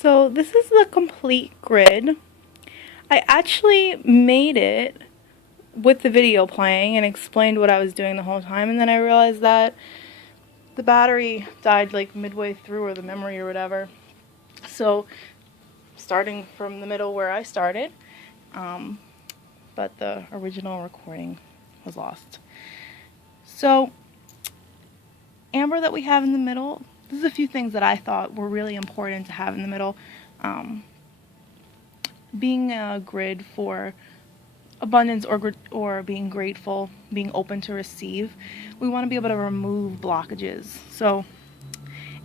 So this is the complete grid. I actually made it with the video playing and explained what I was doing the whole time, and then I realized that the battery died like midway through, or the memory or whatever. So starting from the middle where I started, but the original recording was lost. So amber that we have in the middle, there's a few things that I thought were really important to have in the middle. Being a grid for abundance or being grateful, being open to receive, we want to be able to remove blockages. So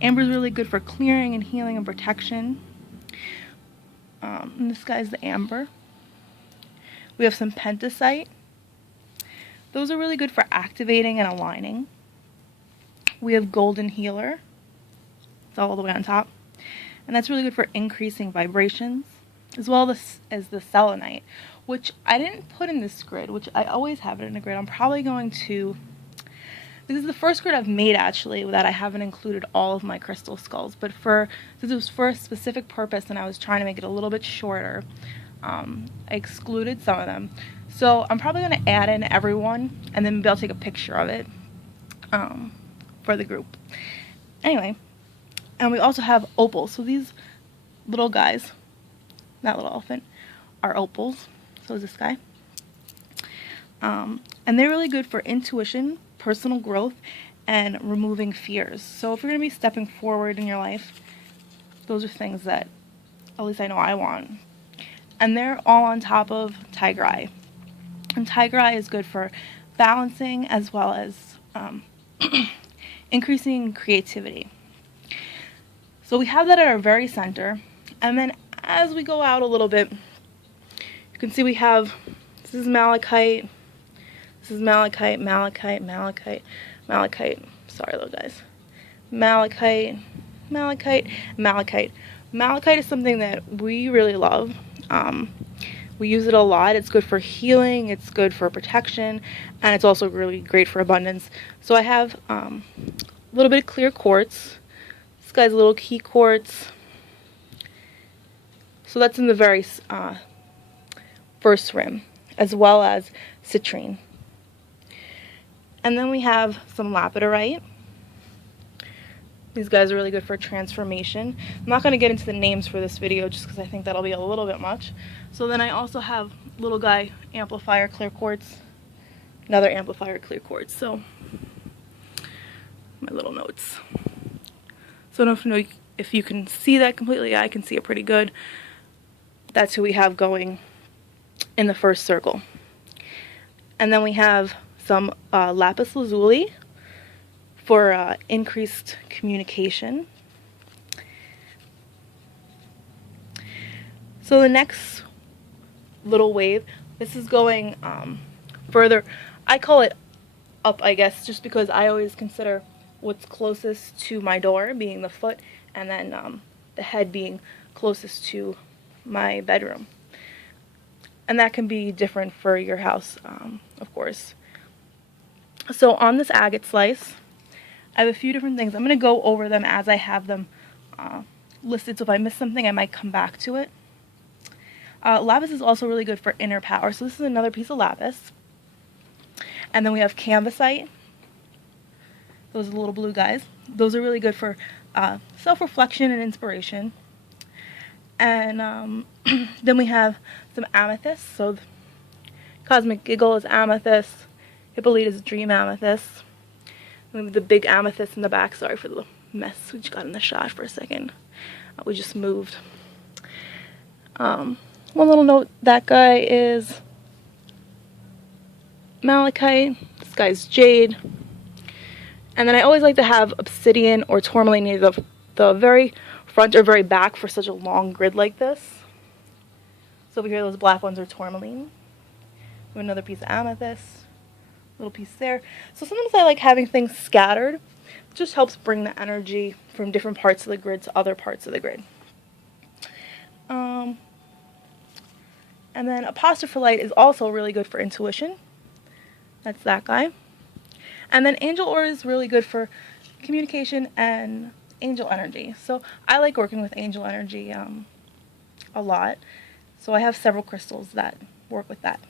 amber is really good for clearing and healing and protection. And this guy's the amber. We have some pentasite. Those are really good for activating and aligning. We have golden healer. It's all the way on top. And that's really good for increasing vibrations, as well as the selenite, which I didn't put in this grid, which I always have it in a grid. I'm probably going to... This is the first grid I've made, actually, that I haven't included all of my crystal skulls. But since it was for a specific purpose and I was trying to make it a little bit shorter, I excluded some of them. So I'm probably going to add in everyone, and then maybe I'll take a picture of it for the group. Anyway, and we also have opals. So these little guys, that little elephant, are opals. So is this guy. And they're really good for intuition, personal growth, and removing fears. So if you're going to be stepping forward in your life, those are things that at least I know I want. And they're all on top of tiger eye. And tiger eye is good for balancing as well as increasing creativity. So we have that at our very center. And then as we go out a little bit, you can see we have, this is malachite. This is malachite, malachite, malachite, malachite. Sorry, little guys. Malachite, malachite, malachite. Malachite is something that we really love. We use it a lot. It's good for healing, it's good for protection, and it's also really great for abundance. So I have a little bit of clear quartz. This guy's a little key quartz. So that's in the very first rim, as well as citrine. And then we have some lapidolite. These guys are really good for transformation. I'm not going to get into the names for this video just because I think that'll be a little bit much. So then I also have little guy amplifier clear quartz, another amplifier clear quartz. So my little notes. So I don't know if you can see that completely. I can see it pretty good. That's who we have going in the first circle. And then we have some lapis lazuli for increased communication. So the next little wave, this is going further. I call it up, I guess, just because I always consider what's closest to my door being the foot, and then the head being closest to my bedroom. And that can be different for your house, of course. So on this agate slice, I have a few different things. I'm going to go over them as I have them listed, so if I miss something, I might come back to it. Lapis is also really good for inner power, so this is another piece of lapis. And then we have canvasite. Those are the little blue guys. Those are really good for self-reflection and inspiration. And then we have some amethyst. So Cosmic Giggle is amethyst. Hippolyta is dream amethyst. And we have the big amethyst in the back. Sorry for the mess we just got in the shot for a second. We just moved. One little note, that guy is malachite. This guy's jade. And then I always like to have obsidian or tourmaline near the very front or very back for such a long grid like this. So over here, those black ones are tourmaline. We have another piece of amethyst, little piece there. So sometimes I like having things scattered. It just helps bring the energy from different parts of the grid to other parts of the grid. And then apostropholite is also really good for intuition. That's that guy. And then angel ore is really good for communication and angel energy. So I like working with angel energy a lot. So I have several crystals that work with that.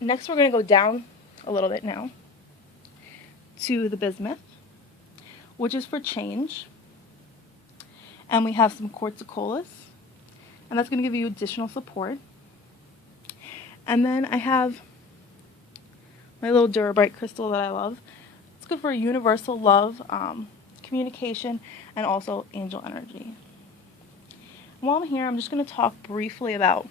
Next we're going to go down a little bit now to the bismuth, which is for change. And we have some quetzalcoatlus, and that's going to give you additional support. And then I have my little Durabrite crystal that I love. It's good for universal love, communication, and also angel energy. While I'm here, I'm just going to talk briefly about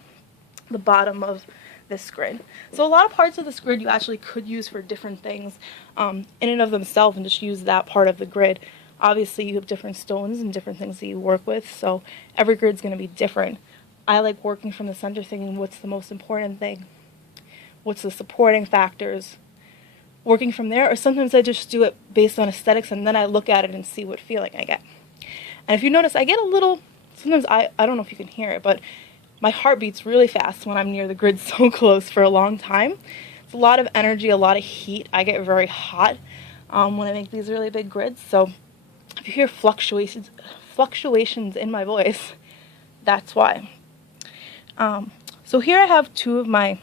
the bottom of this grid. So a lot of parts of this grid you actually could use for different things in and of themselves, and just use that part of the grid. Obviously you have different stones and different things that you work with, so every grid's going to be different. I like working from the center, thinking what's the most important thing, what's the supporting factors, working from there, or sometimes I just do it based on aesthetics and then I look at it and see what feeling I get. And if you notice, I get a little, sometimes I don't know if you can hear it, but my heart beats really fast when I'm near the grid so close for a long time. It's a lot of energy, a lot of heat. I get very hot when I make these really big grids, so if you hear fluctuations in my voice, that's why. So here I have two of my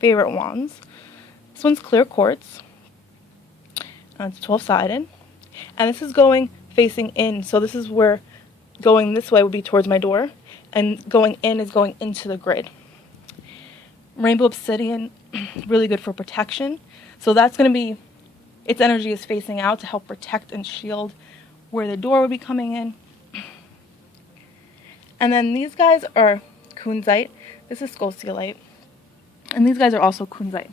favorite wands. This one's clear quartz. It's 12-sided. And this is going facing in. So this is where going this way would be towards my door. And going in is going into the grid. Rainbow obsidian, really good for protection. So that's going to be, its energy is facing out to help protect and shield where the door would be coming in. And then these guys are kunzite. This is scotialite. And these guys are also kunzite.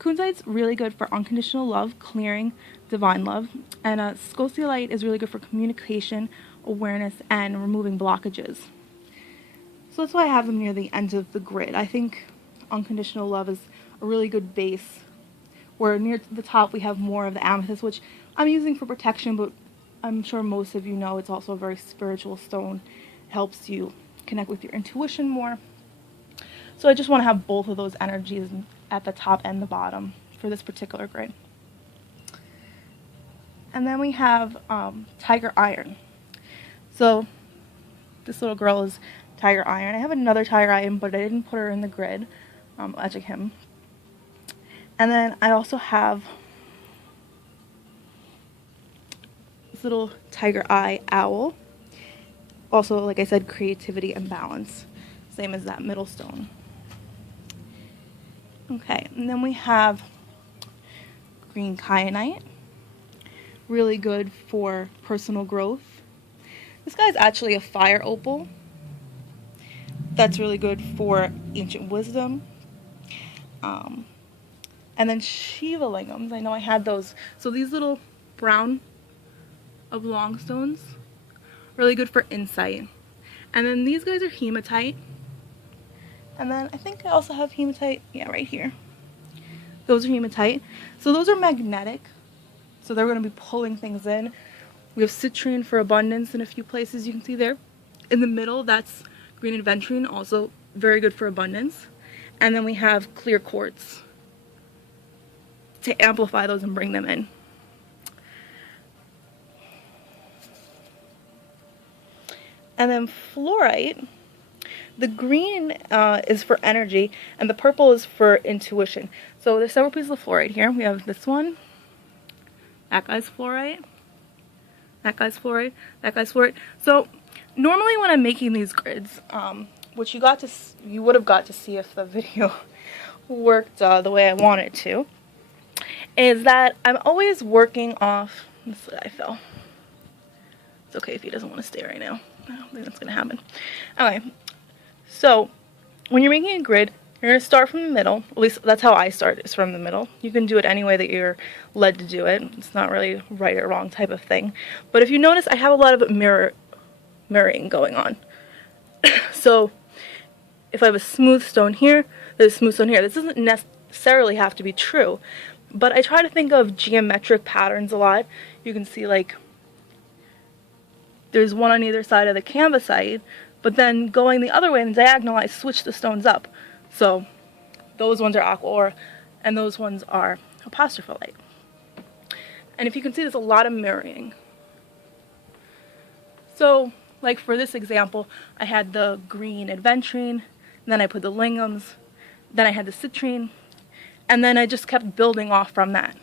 Kunzite's really good for unconditional love, clearing, divine love. And scotialite is really good for communication, awareness, and removing blockages. So that's why I have them near the end of the grid. I think unconditional love is a really good base. Where near the top we have more of the amethyst, which I'm using for protection, but I'm sure most of you know it's also a very spiritual stone. It helps you connect with your intuition more. So I just want to have both of those energies at the top and the bottom for this particular grid. And then we have tiger iron. So this little girl is tiger iron. I have another tiger iron, but I didn't put her in the grid. Magic him. And then I also have this little tiger eye owl. Also, like I said, creativity and balance. Same as that middle stone. Okay, and then we have green kyanite. Really good for personal growth. This guy's actually a fire opal. That's really good for ancient wisdom. And then Shiva lingams. I know I had those. So these little brown oblong stones, really good for insight. And then these guys are hematite. And then I think I also have hematite, yeah, right here. Those are hematite. So those are magnetic. So they're going to be pulling things in. We have citrine for abundance in a few places you can see there. In the middle, that's green aventurine, also very good for abundance. And then we have clear quartz to amplify those and bring them in. And then fluorite, the green is for energy and the purple is for intuition. So there's several pieces of fluorite here. We have this one, that guy's fluorite, that guy's fluorite, that guy's fluorite. So normally when I'm making these grids, which you would have got to see if the video worked the way I want it to, is that I'm always working off, this guy fell. It's okay if he doesn't want to stay right now. I don't think that's going to happen. Okay, so when you're making a grid, you're going to start from the middle. At least that's how I start, is from the middle. You can do it any way that you're led to do it. It's not really right or wrong type of thing. But if you notice, I have a lot of mirroring going on. So if I have a smooth stone here, there's a smooth stone here. This doesn't necessarily have to be true. But I try to think of geometric patterns a lot. You can see like there's one on either side of the canvasite, but then going the other way in the diagonal, I switch the stones up. So those ones are aqua ore, and those ones are apostropholite. And if you can see, there's a lot of mirroring. So, like for this example, I had the green aventurine, then I put the lingams, then I had the citrine, and then I just kept building off from that.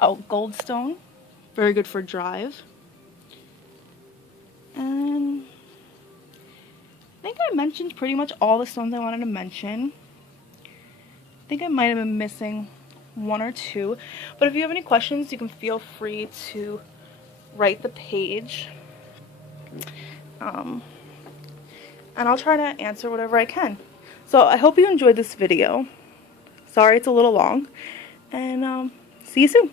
Oh, goldstone, very good for drive. And I think I mentioned pretty much all the stones I wanted to mention. I think I might have been missing one or two, but if you have any questions, you can feel free to write the page, and I'll try to answer whatever I can. So I hope you enjoyed this video. Sorry it's a little long, and see you soon.